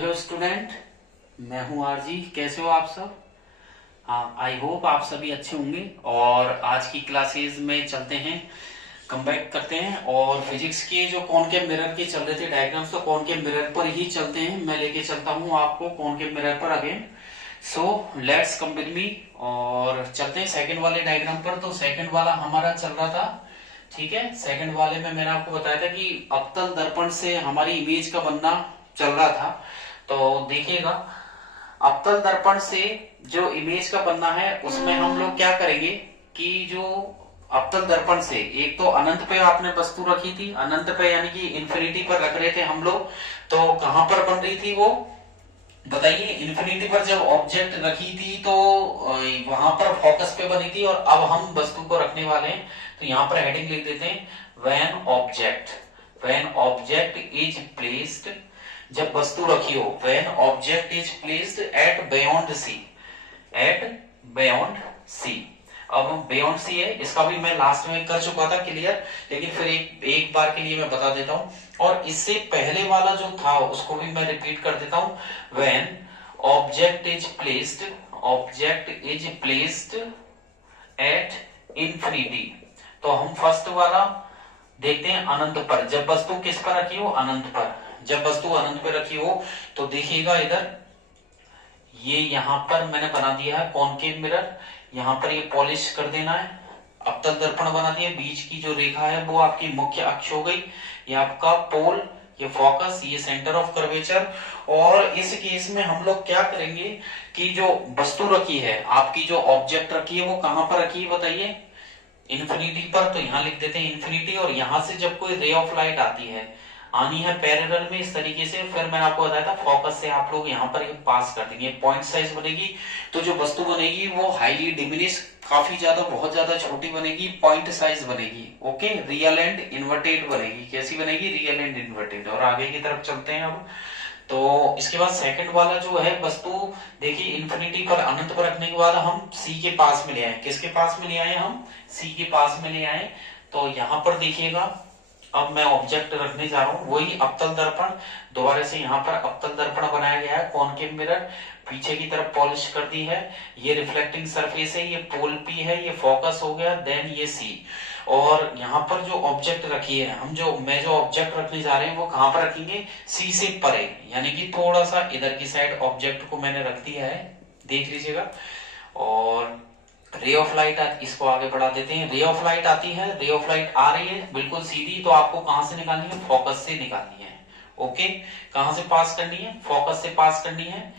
Hello student, मैं हूं RG. कैसे हो आप सब? हाँ, आई होप आप सभी अच्छे होंगे। और आज की क्लासेस में चलते हैं, कम बैक करते हैं। और फिजिक्स के जो कॉनकेव मिरर के चल रहे थे डायग्राम्स, तो कॉनकेव मिरर पर ही चलते हैं। मैं लेके चलता हूँ आपको कॉनकेव मिरर पर again. So let's come with me और चलते हैं सेकंड वाले डायग्राम पर। तो सेकंड वाला हमारा चल रहा था, ठीक है। सेकंड वाले में मैंने आपको बताया था कि अवतल दर्पण से हमारी इमेज का बनना चल रहा था। तो देखिएगा, अवतल दर्पण से जो इमेज का बनना है उसमें हम लोग क्या करेंगे कि जो अवतल दर्पण से एक तो अनंत पे आपने वस्तु रखी थी, अनंत पे यानी कि इंफिनिटी पर रख रहे थे हम लोग। तो कहां पर बन रही थी वो बताइए? इन्फिनिटी पर जब ऑब्जेक्ट रखी थी तो वहां पर फोकस पे बनी थी। और अब हम वस्तु को रखने वाले हैं, तो यहां पर हेडिंग लिख देते हैं व्हेन ऑब्जेक्ट इज प्लेस्ड। जब वस्तु रखी हो, when object is placed at beyond C. अब बियॉन्ड सी है, इसका भी मैं लास्ट में कर चुका था क्लियर, लेकिन फिर एक बार के लिए मैं बता देता हूं। और इससे पहले वाला जो था उसको भी मैं रिपीट कर देता हूं। When object is placed at infinity. तो हम फर्स्ट वाला देखते हैं अनंत पर। जब वस्तु किस पर रखी हो? अनंत पर। जब वस्तु अनंत पर रखी हो तो देखिएगा इधर, ये यहां पर मैंने बना दिया है कॉनकेव मिरर। यहां पर ये पॉलिश कर देना है। अवतल दर्पण बना दिया, बीच की जो रेखा है वो आपकी मुख्य अक्ष हो गई। ये आपका पोल, ये फोकस, ये सेंटर ऑफ कर्वेचर। और इस केस में हम लोग क्या करेंगे कि जो वस्तु रखी है, आपकी जो ऑब्जेक्ट रखी है वो कहां पर रखी है बताइए? इन्फिनिटी पर। तो यहां लिख देते हैं इन्फिनिटी। और यहां से जब कोई रे ऑफ लाइट आनी है पैरेलल में इस तरीके से, फिर मैंने आपको बताया था फोकस से आप लोग यहां पर पास कर देंगे, पॉइंट साइज बनेगी। तो जो वस्तु बनेगी वो हाईली डिमिनिश, काफी ज्यादा, बहुत ज्यादा छोटी बनेगी, पॉइंट साइज बनेगी। ओके, रियल एंड इन्वर्टेड बनेगी। कैसी बनेगी? Real and inverted. और आगे की तरफ चलते हैं अब। तो इसके बाद सेकंड वाला जो है वस्तु, देखिए इन्फिनिटी पर, अनंत पर रखने के बाद हम सी के पास में ले आए। किसके पास में ले आए? हम सी के पास में ले आए। तो यहां पर देखिएगा, अब मैं ऑब्जेक्ट रखने जा रहा हूं, वही अवतल दर्पण। दोबारा से यहां पर अवतल दर्पण बनाया गया है, कॉनकेव मिरर, पीछे की तरफ पॉलिश कर दी है। ये रिफ्लेक्टिंग सरफेस है, ये पोल पी है, ये फोकस हो गया, देन ये सी। और यहाँ पर जो ऑब्जेक्ट रखी है, मैं जो ऑब्जेक्ट रखने जा रहे हैं वो कहां पर रखेंगे? सी से परे, यानी कि थोड़ा सा इधर की साइड ऑब्जेक्ट को मैंने रख दिया है, देख लीजिएगा। और रे ऑफ लाइट, इसको आगे बढ़ा देते हैं। रे ऑफ लाइट आती है, रे ऑफ लाइट आ रही है बिल्कुल सीधी, तो आपको कहां से निकालनी है? फोकस से निकालनी है। ओके, कहां से पास करनी है? फोकस से पास करनी है।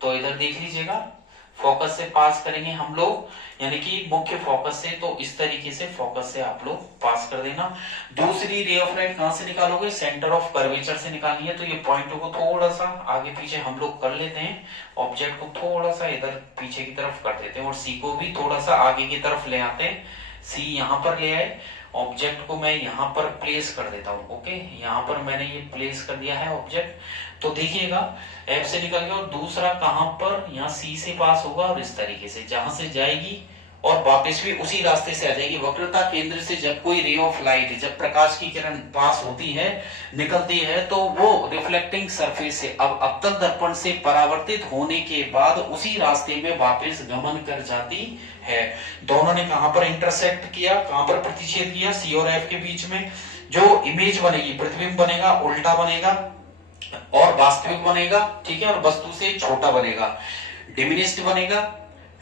तो इधर देख लीजिएगा, फोकस से पास करेंगे हम लोग, यानी कि मुख्य फोकस से। तो इस तरीके से फोकस से आप लोग पास कर देना। दूसरी रे ऑफ लाइट कहां से निकालोगे? सेंटर ऑफ कर्वेचर से निकालनी है। तो ये पॉइंट को थोड़ा सा आगे पीछे हम लोग कर लेते हैं, ऑब्जेक्ट को थोड़ा सा इधर पीछे की तरफ कर देते हैं और सी को भी थोड़ा सा आगे की तरफ ले आते हैं। सी यहां पर ले आए, ऑब्जेक्ट को मैं यहां पर प्लेस कर देता हूं। ओके, यहां पर मैंने ये प्लेस कर दिया है ऑब्जेक्ट। तो देखिएगा, एफ से निकल गया और दूसरा कहां पर? यहाँ सी से पास होगा और इस तरीके से जहां से जाएगी और वापस भी उसी रास्ते से आ जाएगी। वक्रता केंद्र से जब कोई रे ऑफ लाइट, जब प्रकाश की किरण पास होती है, निकलती है, तो वो रिफ्लेक्टिंग सरफेस से अब अवतल दर्पण से परावर्तित होने के बाद उसी रास्ते में वापस गमन कर जाती है। दोनों ने कहां पर इंटरसेक्ट किया, कहां पर प्रतिच्छेद किया? सी और एफ के बीच में। जो इमेज बनेगी, प्रतिबिंब बनेगा, उल्टा बनेगा और वास्तविक बनेगा, ठीक है। और वस्तु से छोटा बनेगा, डिमिनिश्ड बनेगा,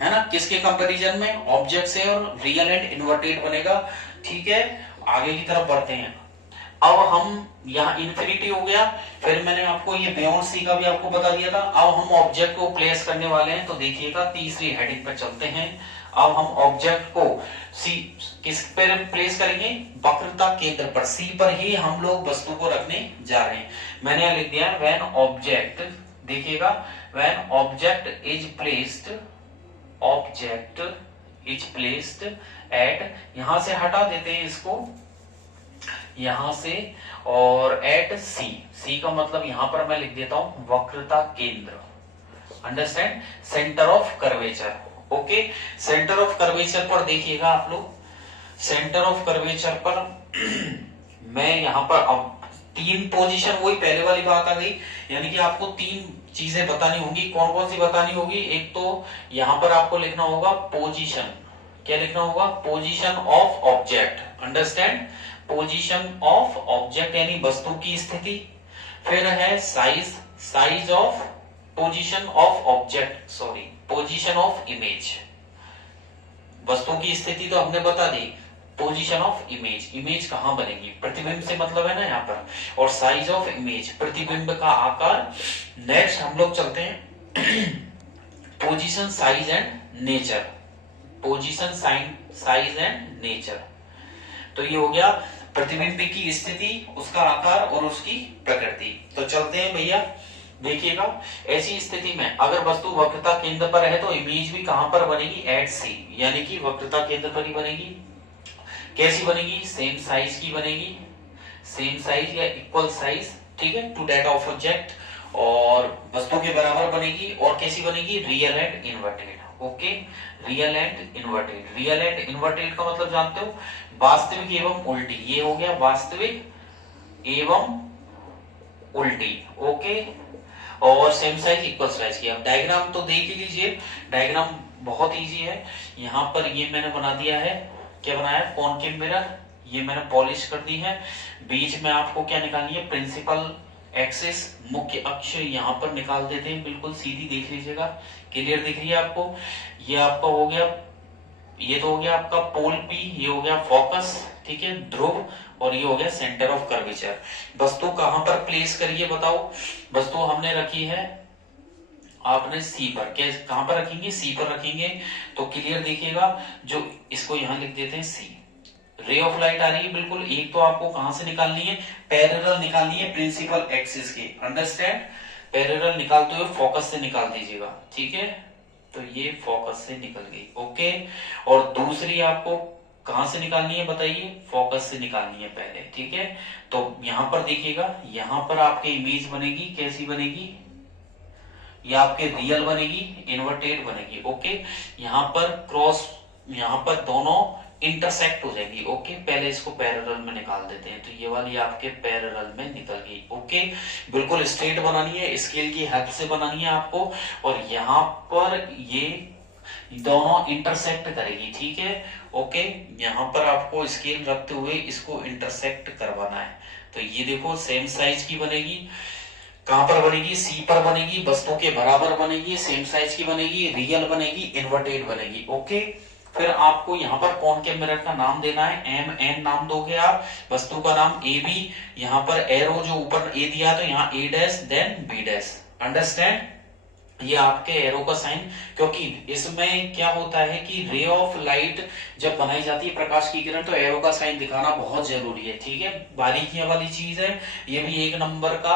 है ना? किसके कंपैरिजन में? ऑब्जेक्ट से। और रियल एंड इन्वर्टेड बनेगा, ठीक है। आगे की तरफ बढ़ते हैं। अब हम यहाँ इन्फिनिटी हो गया, फिर मैंने आपको ये बियॉन्ड सी का भी आपको बता दिया था। अब हम ऑब्जेक्ट को प्लेस करने वाले हैं। तो देखिएगा, तीसरी हेडिंग पर चलते हैं। अब हम ऑब्जेक्ट को सी किस पर प्लेस करेंगे? वक्रता केंद्र पर, सी पर ही हम लोग वस्तु को रखने जा रहे हैं। मैंने लिख दिया व्हेन ऑब्जेक्ट, देखिएगा, when object is placed eight, यहां से हटा देते हैं इसको, यहां से, और एट सी। सी का मतलब यहां पर मैं लिख देता हूं वक्रता केंद्र, understand? Centre of curvature. Okay, centre of curvature पर देखिएगा आप लोग, सेंटर ऑफ कर्वेचर पर मैं यहां पर अब तीन पोजीशन, वही पहले वाली बात आ गई, यानी कि आपको तीन चीजें बतानी होंगी। कौन कौन सी बतानी होगी? एक तो यहां पर आपको लिखना होगा पोजीशन। क्या लिखना होगा? Position of object. Understand? Position of object यानी वस्तु की स्थिति। फिर है size, size of position of object, sorry position of image. वस्तु की स्थिति तो हमने बता दी। पोजीशन ऑफ इमेज, इमेज कहां बनेगी? प्रतिबिंब से मतलब है ना यहाँ पर। और साइज ऑफ इमेज, प्रतिबिंब का आकार। नेक्स्ट हम लोग चलते हैं position, size and nature. Position, size and nature. तो ये हो गया प्रतिबिंब की स्थिति, उसका आकार और उसकी प्रकृति। तो चलते हैं भैया, देखिएगा ऐसी स्थिति में अगर वस्तु वक्रता केंद्र पर है तो इमेज भी कहां पर बनेगी? एट सी, यानी कि वक्रता केंद्र पर ही बनेगी। कैसी बनेगी? सेम साइज की बनेगी, सेम साइज या इक्वल साइज, ठीक है, टू दैट ऑफ ऑब्जेक्ट, और वस्तु के बराबर बनेगी। और कैसी बनेगी? Real and inverted. Okay, real and inverted. Real and inverted का मतलब जानते हो? वास्तविक एवं उल्टी। ये हो गया वास्तविक एवं उल्टी। ओके, और सेम साइज इक्वल साइज की। अब डायग्राम तो देख ही लीजिए, डायग्राम बहुत इजी है। यहां पर ये मैंने बना दिया है, क्या बनाया? Concave mirror. ये मैंने पॉलिश कर दी है। बीच में आपको क्या निकालनी है? प्रिंसिपल एक्सिस, मुख्य अक्ष यहां पर निकाल देते हैं, बिल्कुल सीधी देख लीजिएगा, क्लियर दिख रही है आपको। ये आपका हो गया, ये तो हो गया आपका पोल पी, ये हो गया फोकस, ठीक है, ध्रुव, और ये हो गया सेंटर ऑफ कर्वेचर। वस्तु कहां पर प्लेस करिए बताओ? वस्तु हमने रखी है आपने सी पर। क्या कहां पर रखेंगे? सी पर रखेंगे। तो क्लियर देखिएगा, जो इसको यहां लिख देते हैं सी। रे ऑफ लाइट आ रही है बिल्कुल। एक तो आपको कहां से निकालनी है? पैरेलल निकालनी है प्रिंसिपल एक्सिस की। अंडरस्टैंड? पैरेलल निकालते हुए फोकस से निकाल दीजिएगा, ठीक है। तो ये फोकस से निकल गई। ओके, और दूसरी आपको कहां से निकालनी है बताइए? फोकस से निकालनी है पहले, ठीक है। तो यहां पर देखिएगा, यहां पर आपकी इमेज बनेगी, कैसी बनेगी? ये आपके रियल बनेगी, इन्वर्टेड बनेगी। ओके, यहाँ पर क्रॉस, यहाँ पर दोनों इंटरसेक्ट हो जाएगी। ओके, पहले इसको पैरेलल में निकाल देते हैं। तो ये वाली आपके पैरेलल में निकल गई। ओके, बिल्कुल स्ट्रेट बनानी है, स्केल की हेल्प से बनानी है आपको। और यहाँ पर ये दोनों इंटरसेक्ट करेगी, ठीक है। ओके, यहाँ पर आपको स्केल रखते हुए इसको इंटरसेक्ट करवाना है। तो ये देखो सेम साइज की बनेगी। कहां पर बनेगी? सी पर बनेगी, वस्तु के बराबर बनेगी, सेम साइज की बनेगी, रियल बनेगी, इन्वर्टेड बनेगी। ओके, फिर आपको यहाँ पर कॉनकेव मिरर का नाम देना है। एम एन नाम दोगे आप, वस्तु का नाम ए बी, यहाँ पर एरो जो ऊपर ए दिया तो यहाँ A dash then B dash. Understand? ये आपके एरो का साइन, क्योंकि इसमें क्या होता है कि रे ऑफ लाइट जब बनाई जाती है, प्रकाश की किरण, तो एरो का साइन दिखाना बहुत जरूरी है, ठीक है। बारीकियां वाली चीज है, ये भी एक नंबर का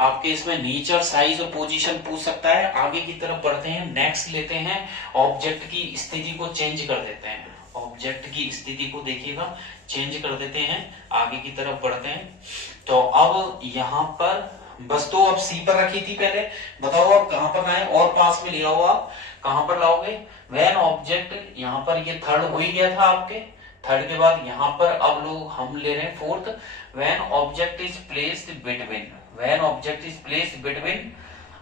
आपके इसमें नेचर, साइज और पोजीशन पूछ सकता है। आगे की तरफ बढ़ते हैं, नेक्स्ट लेते हैं, ऑब्जेक्ट की स्थिति को चेंज कर देते हैं। ऑब्जेक्ट की स्थिति को देखिएगा, चेंज कर देते हैं, आगे की तरफ बढ़ते हैं। तो अब यहाँ पर वस्तु अब सी पर रखी थी पहले, बताओ अब कहां पर लाए? और पास में ले आओ। आप कहां पर लाओगे? व्हेन ऑब्जेक्ट, यहां पर ये थर्ड हो ही गया था आपके। थर्ड के बाद यहां पर अब लोग हम ले रहे हैं fourth. When object is placed between, when object is placed between,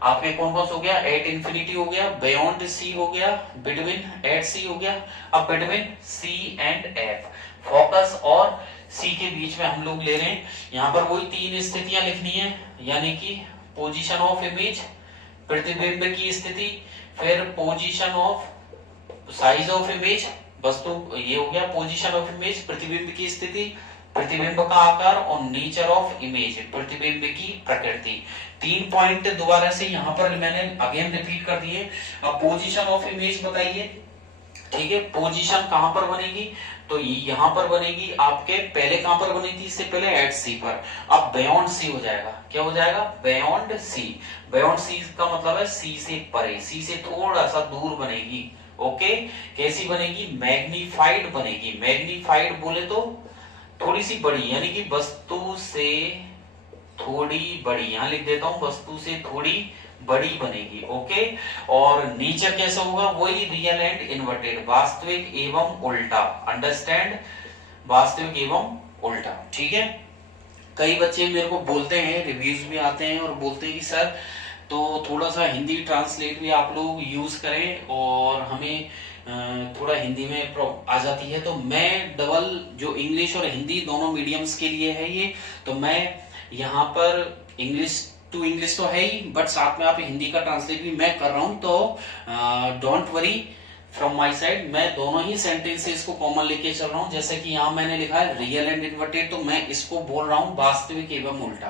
आपके कौन कौन हो गया? एट इंफिनिटी हो गया, बियॉन्ड सी हो गया, बिटवीन एट सी हो गया। अब between C and F, focus और सी के बीच में हम लोग ले रहे हैं। यहां पर वही तीन स्थितियां लिखनी है, यानी कि पोजीशन ऑफ इमेज, प्रतिबिंब की स्थिति, फिर position of size of image, वस्तु ये हो गया पोजीशन ऑफ इमेज, प्रतिबिंब की स्थिति, प्रतिबिंब का आकार, और नेचर ऑफ इमेज, प्रतिबिंब की प्रकृति। तीन पॉइंट दोबारा से यहां पर मैंने अगेन रिपीट कर दिए। अब पोजीशन ऑफ इमेज बताइए, ठीक है। पोजीशन कहां पर बनेगी? तो यहां पर बनेगी आपके, पहले कहां पर बनी थी? इससे पहले एट सी पर। अब बियॉन्ड सी हो जाएगा। क्या हो जाएगा? बियॉन्ड सी। बियॉन्ड सी का मतलब है सी से परे, सी से थोड़ा सा दूर बनेगी। ओके, कैसी बनेगी? मैग्निफाइड बनेगी। मैग्निफाइड बोले तो थोड़ी सी बड़ी, यानी कि वस्तु से थोड़ी बड़ी, यहां लिख देता हूं, वस्तु से थोड़ी बड़ी बनेगी। ओके, और नीचे कैसा होगा? वही रियल एंड इन्वर्टेड, वास्तविक एवं उल्टा। अंडरस्टैंड? वास्तविक एवं उल्टा, ठीक है। कई बच्चे मेरे को बोलते हैं, रिव्यूज भी आते हैं और बोलते हैं कि सर तो थोड़ा सा हिंदी ट्रांसलेट भी आप लोग यूज करें और हमें थोड़ा हिंदी में आ जाती है। तो मैं डबल जो इंग्लिश और हिंदी दोनों मीडियम्स के लिए है ये, तो मैं यहाँ पर इंग्लिश टू इंग्लिश तो है ही, बट साथ में आप हिंदी का ट्रांसलेट भी मैं कर रहा हूं। तो don't worry from my side, मैं दोनों ही सेंटेंसेस को कॉमन लेके चल रहा हूं। जैसे कि यहाँ मैंने लिखा है रियल एंड इन्वर्टेड, तो मैं इसको बोल रहा हूं वास्तविक एवं उल्टा।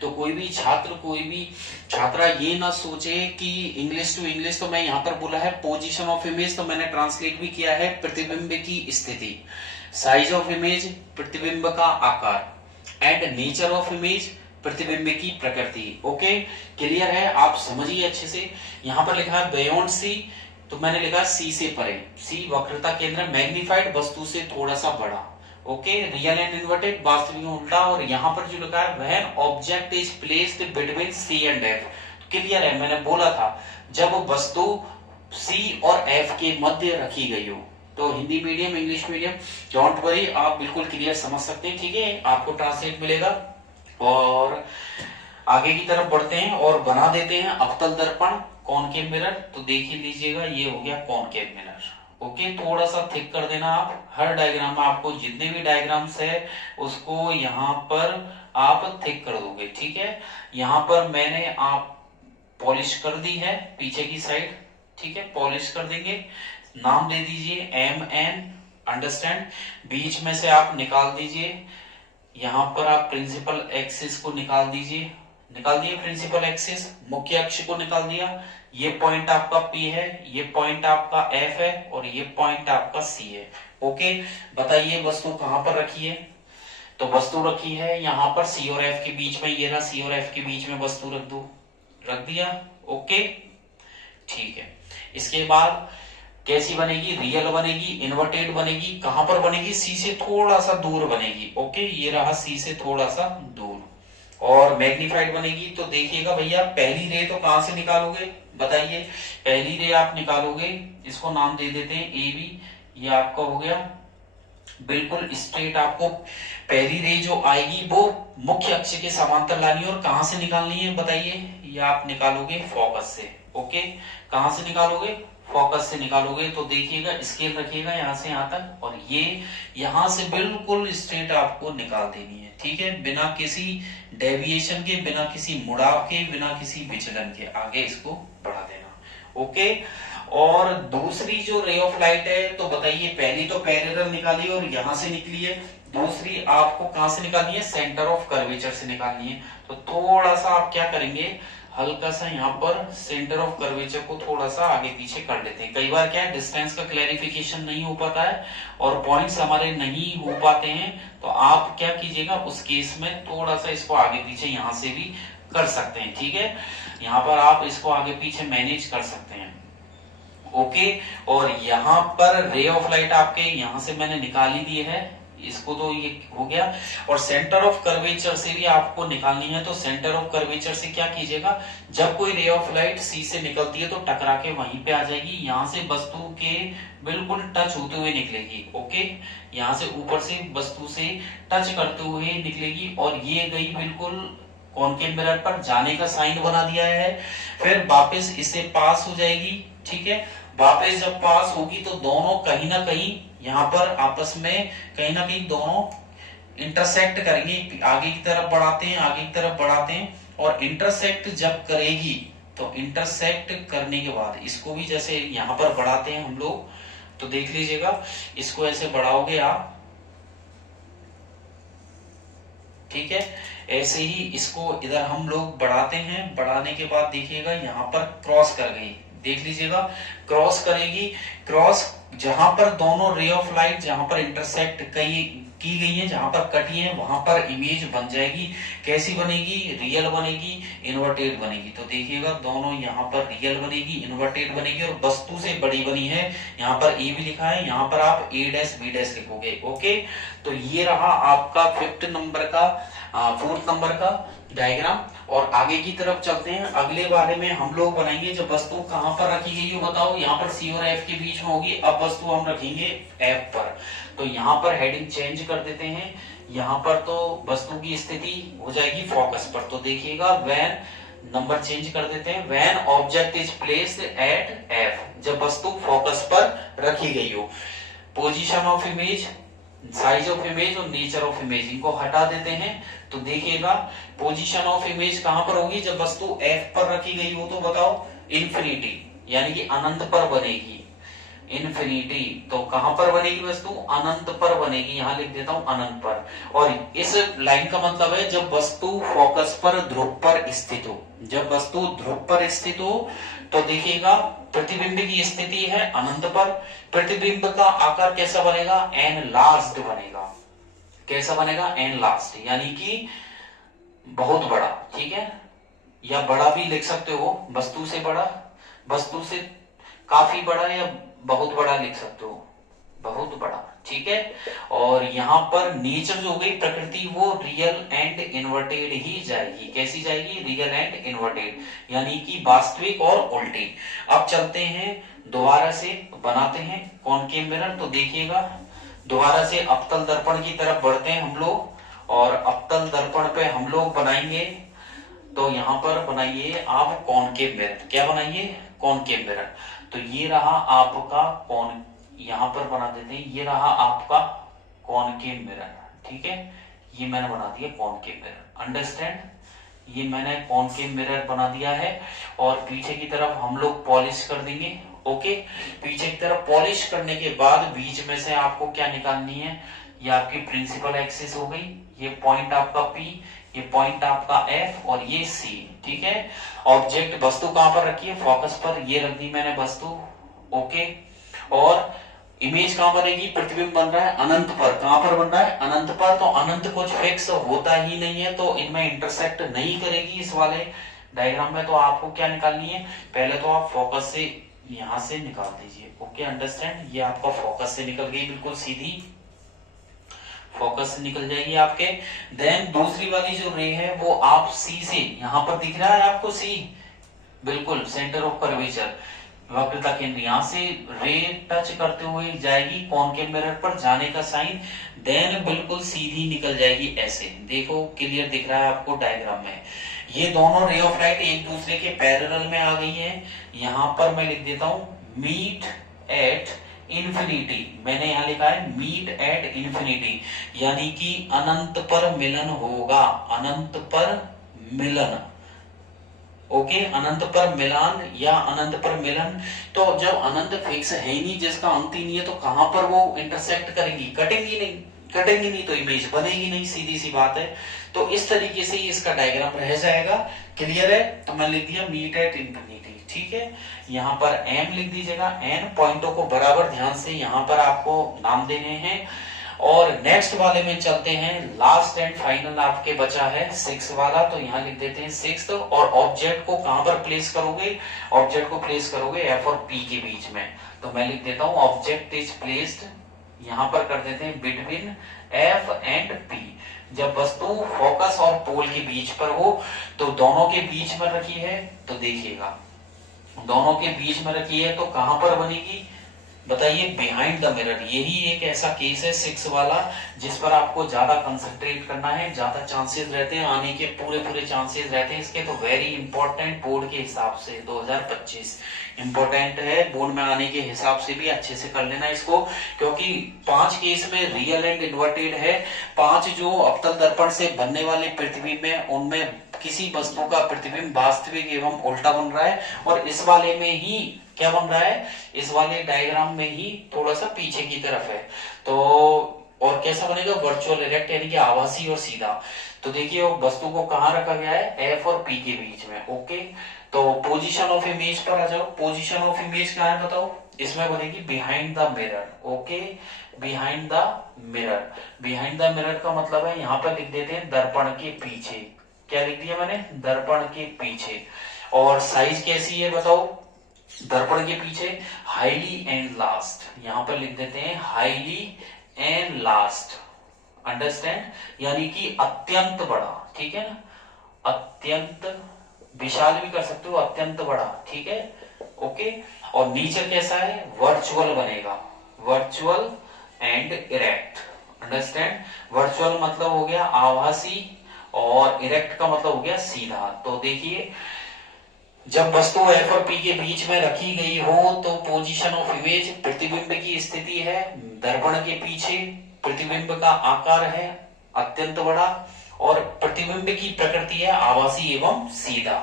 तो कोई भी छात्र, कोई भी छात्रा ये ना सोचे कि इंग्लिश टू इंग्लिश, तो मैं यहाँ पर बोला है पोजीशन ऑफ इमेज, तो मैंने ट्रांसलेट भी किया है प्रतिबिंब की स्थिति, साइज ऑफ इमेज प्रतिबिंब का आकार, एंड नेचर ऑफ इमेज प्रतिबिंब की प्रकृति। ओके, क्लियर है, आप समझिए अच्छे से। यहाँ पर लिखा है बियॉन्ड सी, तो मैंने लिखा सी से परे, सी वक्रता केंद्र, मैग्नीफाइड वस्तु से थोड़ा सा बड़ा। ओके, रियल एंड इन्वर्टेड वास्तविक उल्टा, और यहाँ पर जो लिखा है when object is placed between C and F. Clear है, मैंने बोला था जब वस्तु सी और एफ के मध्य रखी गई हो। तो Hindi medium, English medium, don't worry, आप बिल्कुल क्लियर समझ सकते हैं। ठीक है, आपको ट्रांसलेट मिलेगा। और आगे की तरफ बढ़ते हैं और बना देते हैं अवतल दर्पण, कॉनकेव मिरर। तो देख ही लीजिएगा, ये हो गया कॉनकेव मिरर। ओके, थोड़ा सा थिक कर देना आप। हर डायग्राम में आपको जितने भी डायग्राम्स है उसको यहाँ पर आप थिक कर दोगे। ठीक है, यहाँ पर मैंने आप पॉलिश कर दी है पीछे की साइड। ठीक है, पॉलिश कर देंगे। नाम दे दीजिए MN, अंडरस्टैंड। बीच में से आप निकाल दीजिए, यहाँ पर आप प्रिंसिपल एक्सिस को निकाल दीजिए। निकाल दिए प्रिंसिपल एक्सिस, मुख्य अक्ष को निकाल दिया। ये पॉइंट आपका P है, ये पॉइंट आपका F है, और ये पॉइंट आपका C है। ओके, बताइए वस्तु कहां पर रखी है? तो वस्तु रखी है यहाँ पर C और F के बीच में। ये रहा, C और F के बीच में वस्तु रख दो, रख दिया। ओके, ठीक है। इसके बाद कैसी बनेगी? रियल बनेगी, इन्वर्टेड बनेगी। कहां पर बनेगी? सी से थोड़ा सा दूर बनेगी। ओके, ये रहा सी से थोड़ा सा दूर। और मैग्नीफाइड बनेगी। तो देखिएगा भैया, पहली रे तो कहां से निकालोगे बताइए? पहली रे आप निकालोगे, इसको नाम दे देते हैं AB। ये आपका हो गया बिल्कुल स्ट्रेट। आपको पहली रे जो आएगी वो मुख्य अक्ष के समांतर लानी है। और कहां से निकालनी है बताइए? ये आप निकालोगे फोकस से। ओके, कहां से निकालोगे? फोकस से निकालोगे। तो देखिएगा, स्केल रखिएगा यहाँ से यहाँ तक, और ये यहाँ से बिल्कुल स्ट्रेट आपको निकाल देनी है। ठीक है, बिना किसी डेविएशन के, बिना किसी मुड़ाव के, बिना किसी विचलन के आगे इसको बढ़ा देना। ओके, और दूसरी जो रे ऑफ लाइट है, तो बताइए, पहली तो पैरेलल निकाली और यहां से निकली है। दूसरी आपको कहां से निकालनी है? सेंटर ऑफ कर्वेचर से निकालनी है। तो थोड़ा सा आप क्या करेंगे, हल्का सा यहाँ पर सेंटर ऑफ कर्वेचर को थोड़ा सा आगे पीछे कर लेते हैं। कई बार क्या है, डिस्टेंस का क्लैरिफिकेशन नहीं हो पाता है और पॉइंट्स हमारे नहीं हो पाते हैं। तो आप क्या कीजिएगा, उस केस में थोड़ा सा इसको आगे पीछे यहाँ से भी कर सकते हैं। ठीक है, यहाँ पर आप इसको आगे पीछे मैनेज कर सकते हैं। ओके, और यहाँ पर रे ऑफ लाइट आपके यहाँ से मैंने निकाल ही दी है, इसको तो ये हो गया। और सेंटर ऑफ कर्वेचर से भी आपको निकालनी है। तो सेंटर ऑफ कर्वेचर से क्या कीजिएगा, जब कोई रे ऑफ लाइट सी से निकलती है तो टकरा के वहीं पे आ जाएगी। यहाँ से वस्तु के बिल्कुल टच होते हुए निकलेगी। ओके, यहाँ से ऊपर से वस्तु से टच करते हुए निकलेगी, और ये गई बिल्कुल कॉनकेव मिरर पर, जाने का साइन बना दिया है। फिर वापस इससे पास हो जाएगी। ठीक है, वापस जब पास होगी तो दोनों कहीं ना कहीं यहाँ पर आपस में कहीं ना कहीं दोनों इंटरसेक्ट करेंगे। आगे की तरफ बढ़ाते हैं, आगे की तरफ बढ़ाते हैं, और इंटरसेक्ट जब करेगी तो इंटरसेक्ट करने के बाद इसको भी जैसे यहाँ पर बढ़ाते हैं हम लोग। तो देख लीजिएगा, इसको ऐसे बढ़ाओगे आप, ठीक है, ऐसे ही इसको इधर हम लोग बढ़ाते हैं। बढ़ाने के बाद देखिएगा यहाँ पर क्रॉस कर गई, देख लीजिएगा क्रॉस करेगी। क्रॉस जहां पर दोनों रे ऑफ लाइट जहां पर इंटरसेक्ट की गई है, जहां पर कटी है, वहां पर इमेज बन जाएगी। कैसी बनेगी? रियल बनेगी, इन्वर्टेड बनेगी। तो देखिएगा, दोनों यहाँ पर रियल बनेगी, इन्वर्टेड बनेगी, और वस्तु से बड़ी बनी है। यहाँ पर ए भी लिखा है, यहाँ पर आप A' B' लिखोगे। ओके, तो ये रहा आपका 5th नंबर का 4th नंबर का डायग्राम। और आगे की तरफ चलते हैं। अगले बारे में हम लोग बनाएंगे जब वस्तु कहां पर रखी गई हो बताओ? यहाँ पर C और F के बीच में होगी। अब वस्तु हम रखेंगे F पर। तो यहाँ पर हेडिंग चेंज कर देते हैं। यहाँ पर तो वस्तु की स्थिति हो जाएगी फोकस पर, तो देखिएगा व्हेन, नंबर चेंज कर देते हैं, when object is placed eight F, जब वस्तु फोकस पर रखी गई हो। Position of image, size of image और नेचर ऑफ इमेज, इनको हटा देते हैं। तो देखिएगा पोजीशन ऑफ इमेज कहां पर होगी, जब वस्तु एफ पर रखी गई हो, तो बताओ इन्फिनिटी, यानी कि अनंत पर बनेगी। इन्फिनिटी तो कहां पर बनेगी वस्तु, अनंत पर बनेगी, यहां लिख देता हूं अनंत पर। और इस लाइन का मतलब है जब वस्तु फोकस पर ध्रुव पर स्थित हो, जब वस्तु ध्रुव पर स्थित हो तो देखिएगा प्रतिबिंब की स्थिति है अनंत पर, प्रतिबिंब का आकार कैसा बनेगा, एनलार्ज्ड बनेगा। कैसा बनेगा, एनलार्ज्ड, यानी कि बहुत बड़ा, ठीक है, या बड़ा भी लिख सकते हो, वस्तु से बड़ा, वस्तु से काफी बड़ा, या बहुत बड़ा लिख सकते हो, बहुत बड़ा, ठीक है। और यहाँ पर नेचर जो हो गई प्रकृति, वो रियल एंड इन्वर्टेड ही जाएगी। कैसी जाएगी, रियल एंड इन्वर्टेड, यानी कि वास्तविक और उल्टी। अब चलते हैं दोबारा से बनाते हैं कॉनकेव मिरर। तो देखिएगा दोबारा से अवतल दर्पण की तरफ बढ़ते हैं हम लोग, और अवतल दर्पण पे हम लोग बनाएंगे, तो यहाँ पर बनाइए आप कॉनकेव मिरर। क्या बनाइए, कॉनकेव मिरर। तो ये रहा आपका कॉन, यहां पर बना देते हैं, ये रहा आपका कॉनकेव मिरर, ठीक है, ये मैंने बना दिया कॉनकेव मिरर, अंडरस्टैंड, ये मैंने कॉनकेव मिरर बना दिया है। और पीछे की तरफ हम लोग पॉलिश कर देंगे, ओके। पीछे की तरफ पॉलिश करने के बाद बीच में से आपको क्या निकालनी है, ये आपकी प्रिंसिपल एक्सिस हो गई, ये पॉइंट आपका P, ये पॉइंट आपका F और ये C, ठीक है। ऑब्जेक्ट वस्तु कहां पर रखी है, फोकस पर, ये रख दी मैंने वस्तु, ओके। और इमेज कहां बनेगी, प्रतिबिंब बन रहा है अनंत पर, कहां पर बन रहा है, अनंत पर। तो अनंत कुछ फिक्स होता ही नहीं है, तो इनमें इंटरसेक्ट नहीं करेगी इस वाले डायग्राम में। तो आपको क्या निकालनी है, पहले तो आप फोकस से यहां से निकाल दीजिए, ओके, अंडरस्टैंड। ये आपका फोकस से निकल गई, बिल्कुल सीधी फोकस से निकल जाएगी आपके। देन दूसरी वाली जो रे है वो आप सी से, यहां पर दिख रहा है आपको सी, बिल्कुल सेंटर ऑफ कर्वेचर, वक्रता केंद्र, यहां से रे टच करते हुए जाएगी कॉनकेव मिरर पर, जाने का साइन, देन बिल्कुल सीधी निकल जाएगी ऐसे। देखो क्लियर दिख रहा है आपको डायग्राम में, ये दोनों रे ऑफ लाइट एक दूसरे के पैरेलल में आ गई है। यहां पर मैं लिख देता हूं मीट एट इन्फिनिटी, मैंने यहां लिखा है मीट एट इन्फिनिटी, यानी कि अनंत पर मिलन होगा, अनंत पर मिलन, ओके, अनंत पर मिलान या अनंत पर मिलन। तो जब अनंत फिक्स है ही नहीं, जिसका अंत ही नहीं है, तो कहां पर वो इंटरसेक्ट करेंगी, कटेंगी नहीं, कटेंगी नहीं तो इमेज बनेगी नहीं, सीधी सी बात है। तो इस तरीके से इसका डायग्राम रह जाएगा, क्लियर है। तो मैं लिख दिया मीट एट इन्फिनिटी, ठीक है। यहाँ पर एम लिख दीजिएगा, एन पॉइंटों को बराबर ध्यान से यहाँ पर आपको नाम देने हैं। और नेक्स्ट वाले में चलते हैं, लास्ट एंड फाइनल आपके बचा है 6 वाला, तो यहाँ लिख देते हैं 6। और ऑब्जेक्ट को कहां पर प्लेस करोगे, ऑब्जेक्ट को प्लेस करोगे एफ और पी के बीच में। तो मैं लिख देता हूं ऑब्जेक्ट इज प्लेस्ड, यहां पर कर देते हैं बिटवीन एफ एंड पी। जब वस्तु फोकस और पोल के बीच पर हो, तो दोनों के बीच में रखी है, तो देखिएगा दोनों के बीच में रखी है, तो कहां पर बनेगी बताइए, बिहाइंड द मिरर। यही एक ऐसा केस है 6 वाला जिस पर आपको ज्यादा कंसंट्रेट करना है, ज्यादा चांसेस रहते हैं आने के, पूरे चांसेस रहते हैं इसके। तो वेरी इंपॉर्टेंट बोर्ड के हिसाब से 2025 इंपॉर्टेंट है, बोर्ड में आने के हिसाब से भी अच्छे से कर लेना इसको, क्योंकि 5 केस में रियल एंड इन्वर्टेड है। 5 जो अवतल दर्पण से बनने वाले प्रतिबिंब है, उनमें किसी वस्तु का प्रतिबिंब वास्तविक एवं उल्टा बन रहा है, और इस वाले में ही क्या बन रहा है, इस वाले डायग्राम में ही थोड़ा सा पीछे की तरफ है। तो और कैसा बनेगा, वर्चुअल इरेक्ट, यानी कि आभासी और सीधा। तो देखिए वस्तु को कहां रखा गया है, एफ और पी के बीच में, ओके। तो पोजीशन ऑफ इमेज पर आ जाओ, पोजीशन ऑफ इमेज कहां है बताओ, इसमें बनेगी behind the mirror, okay, behind the mirror. Behind the mirror का मतलब है, यहां पर लिख देते हैं दर्पण के पीछे। क्या लिख दिया मैंने, दर्पण के पीछे। और साइज कैसी है बताओ, दर्पण के पीछे हाईली एंड लास्ट, यहां पर लिख देते हैं हाईली एंड लास्ट, अंडरस्टैंड, यानी कि अत्यंत बड़ा, ठीक है ना, अत्यंत, विशाल भी कर सकते हो, अत्यंत बड़ा, ठीक है, ओके। और नीचे कैसा है, वर्चुअल बनेगा, virtual and erect, understand. Virtual मतलब हो गया आभासी और इरेक्ट का मतलब हो गया सीधा। तो देखिए जब वस्तु एफ और पी के बीच में रखी गई हो तो पोजीशन ऑफ इमेज प्रतिबिंब की स्थिति है दर्पण के पीछे, प्रतिबिंब का आकार है अत्यंत बड़ा और प्रतिबिंब की प्रकृति है आभासी एवं सीधा।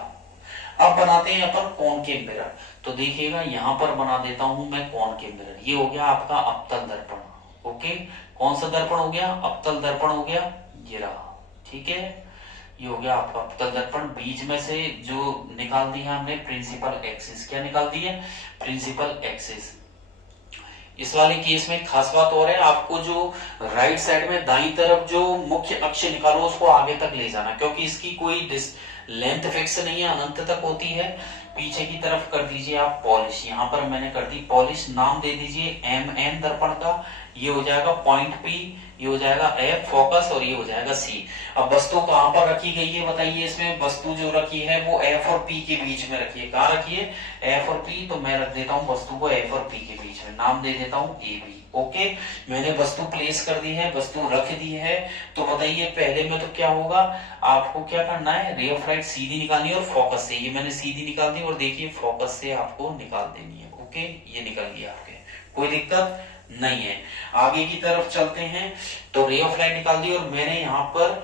अब बनाते हैं अपन कॉनकेव मिरर। तो देखिएगा यहां पर बना देता हूं मैं कॉनकेव मिरर। ये हो गया आपका अवतल दर्पण। ओके, कौन सा दर्पण हो गया? अवतल दर्पण हो गया, ये रहा। ठीक है, ये हो गया आपका अवतल दर्पण। बीच में से जो निकाल दी है हमने प्रिंसिपल एक्सिस। क्या निकाल दी है? Principal axis. इस वाले केस में खास बात और है, आपको जो राइट साइड में दाईं तरफ जो मुख्य अक्ष निकालो उसको आगे तक ले जाना, क्योंकि इसकी कोई लेंथ फिक्स नहीं है, अनंत तक होती है। पीछे की तरफ कर दीजिए आप पॉलिश। यहां पर मैंने कर दी पॉलिश। नाम दे दीजिए एम दर्पण का। ये हो जाएगा पॉइंट पी, ये हो जाएगा एफ फोकस और ये हो जाएगा सी। अब वस्तु कहां पर रखी गई है बताइए? इसमें वस्तु जो रखी है वो एफ और पी के बीच में रखी है। कहां रखी है? एफ और पी। तो मैं रख देता हूं वस्तु को एफ और पी के बीच में, नाम दे देता हूं ए बी। ओके, मैंने वस्तु प्लेस कर दी है, वस्तु रख दी है। तो बताइए पहले में तो क्या होगा, आपको क्या करना है? रे ऑफ लाइट सीधी निकालनी है और फोकस से। ये मैंने सीधी निकाल दी और देखिए फोकस से आपको निकाल देनी है। ओके, ये निकल गया आपके, कोई दिक्कत नहीं है। आगे की तरफ चलते हैं। तो रे ऑफ लाइट निकाल दी और मैंने यहाँ पर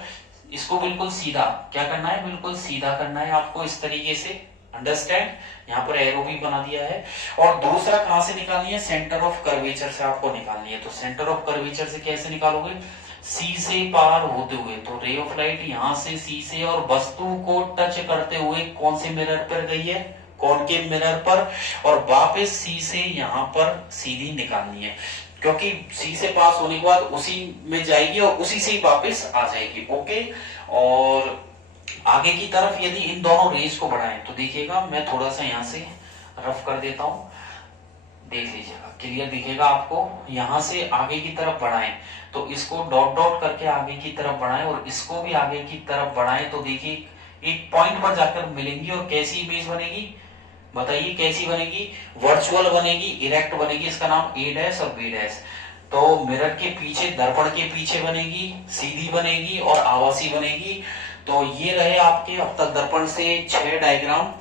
इसको बिल्कुल सीधा क्या करना है? बिल्कुल सीधा करना है आपको इस तरीके से। अंडरस्टैंड? यहाँ पर एरो भी बना दिया है। और दूसरा कहां से निकालनी है? सेंटर ऑफ कर्वेचर से आपको निकालनी है। तो सेंटर ऑफ कर्वेचर से कैसे निकालोगे? सी से पार होते हुए। तो रे ऑफ लाइट यहां से सी से और वस्तु को टच करते हुए कौन से मिरर पर गई है? कॉनकेव मिरर पर। और वापस सी से यहां पर सीधी निकालनी है, क्योंकि सी से पास होने के बाद उसी में जाएगी और उसी से ही वापस आ जाएगी। ओके, और आगे की तरफ यदि इन दोनों रेज को बढ़ाएं तो देखिएगा मैं थोड़ा सा यहां से रफ कर देता हूं, देख लीजिएगा क्लियर दिखेगा आपको। यहां से आगे की तरफ बढ़ाएं तो इसको डॉट डॉट करके आगे की तरफ बढ़ाएं और इसको भी आगे की तरफ बढ़ाएं तो देखिए एक पॉइंट पर जाकर मिलेंगी। और कैसी इमेज बनेगी बताइए? कैसी बनेगी? वर्चुअल बनेगी, इरेक्ट बनेगी। इसका नाम ए डैश और बी डैश। तो मिरर के पीछे, दर्पण के पीछे बनेगी, सीधी बनेगी और आभासी बनेगी। तो ये रहे आपके अवतल दर्पण से 6 डायग्राम।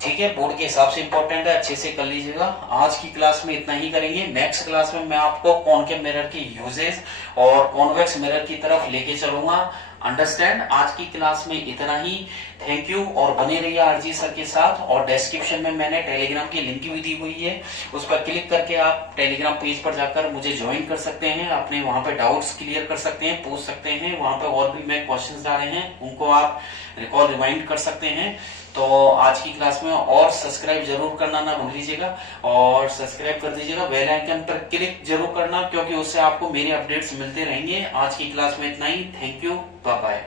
ठीक है, बोर्ड के हिसाब से इंपॉर्टेंट है, अच्छे से कर लीजिएगा। आज की क्लास में इतना ही करेंगे। नेक्स्ट क्लास में मैं आपको कॉनकेव मिरर की यूजेस और कॉन्वेक्स मिरर की तरफ लेके चलूंगा। अंडरस्टैंड? आज की क्लास में इतना ही। थैंक यू, और बने रहिए आरजी सर के साथ। और डिस्क्रिप्शन में मैंने टेलीग्राम की लिंक भी दी हुई है, उस पर क्लिक करके आप टेलीग्राम पेज पर जाकर मुझे ज्वाइन कर सकते हैं। अपने वहां पे डाउट्स क्लियर कर सकते हैं, पूछ सकते हैं। वहां पे और भी मैं क्वेश्चंस डाले हैं, उनको आप रिकॉल रिमाइंड कर सकते हैं। तो आज की क्लास में और सब्सक्राइब जरूर करना ना भूल लीजिएगा, और सब्सक्राइब कर दीजिएगा। बेल आइकन पर क्लिक जरूर करना, क्योंकि उससे आपको मेरे अपडेट्स मिलते रहेंगे। आज की क्लास में इतना ही। Thank you, bye bye.